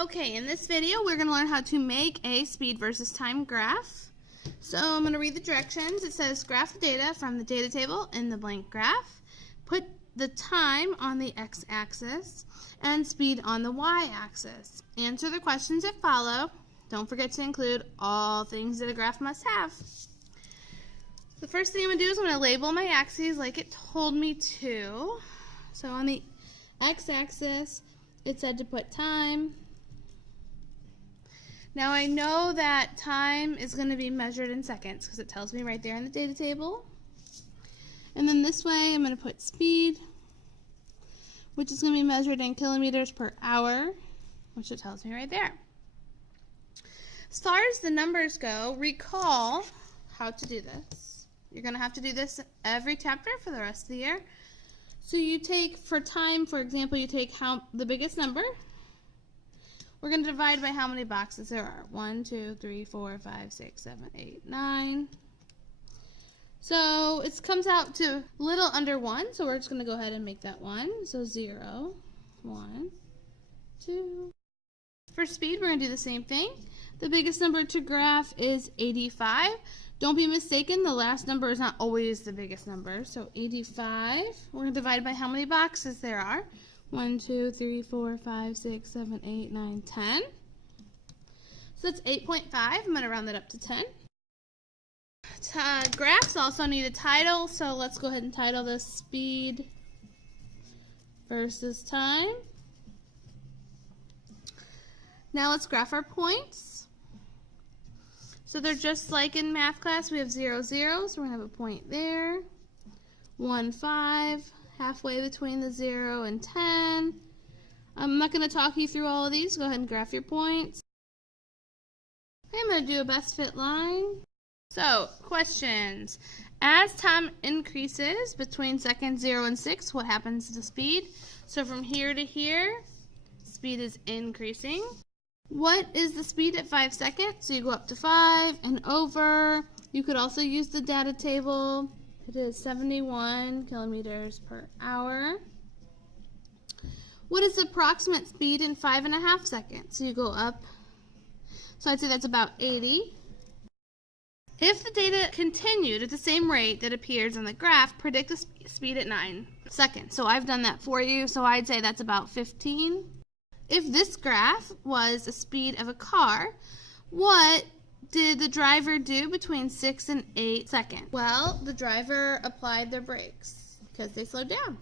Okay, in this video we're going to learn how to make a speed versus time graph. So I'm going to read the directions. It says graph the data from the data table in the blank graph. Put the time on the x-axis and speed on the y-axis. Answer the questions that follow. Don't forget to include all things that a graph must have. The first thing I'm going to do is I'm going to label my axes like it told me to. So on the x-axis it said to put time. Now I know that time is going to be measured in seconds because it tells me right there in the data table. And then this way I'm going to put speed, which is going to be measured in kilometers per hour, which it tells me right there. As far as the numbers go, recall how to do this. You're going to have to do this every chapter for the rest of the year. So you take, for time, for example, you take the biggest number. We're going to divide by how many boxes there are. 1, 2, 3, 4, 5, 6, 7, 8, 9. So it comes out to a little under 1, so we're just going to go ahead and make that 1. So 0, 1, 2. For speed, we're going to do the same thing. The biggest number to graph is 85. Don't be mistaken, the last number is not always the biggest number. So 85, we're going to divide by how many boxes there are. 1, 2, 3, 4, 5, 6, 7, 8, 9, 10. So that's 8.5. I'm going to round that up to 10. Graphs also need a title, so let's go ahead and title this speed versus time. Now let's graph our points. So they're just like in math class. We have 0, 0, so we're going to have a point there. 1, 5. Halfway between the 0 and 10. I'm not going to talk you through all of these. Go ahead and graph your points. Okay, I'm going to do a best fit line. So, questions. As time increases between seconds 0 and 6, what happens to speed? So from here to here, speed is increasing. What is the speed at 5 seconds? So you go up to 5 and over. You could also use the data table. It is 71 kilometers per hour. What is the approximate speed in 5.5 seconds? So you go up. So I'd say that's about 80. If the data continued at the same rate that appears on the graph, predict the speed at 9 seconds. So I've done that for you. So I'd say that's about 15. If this graph was the speed of a car, what did the driver do between 6 and 8 seconds? Well, the driver applied their brakes because they slowed down.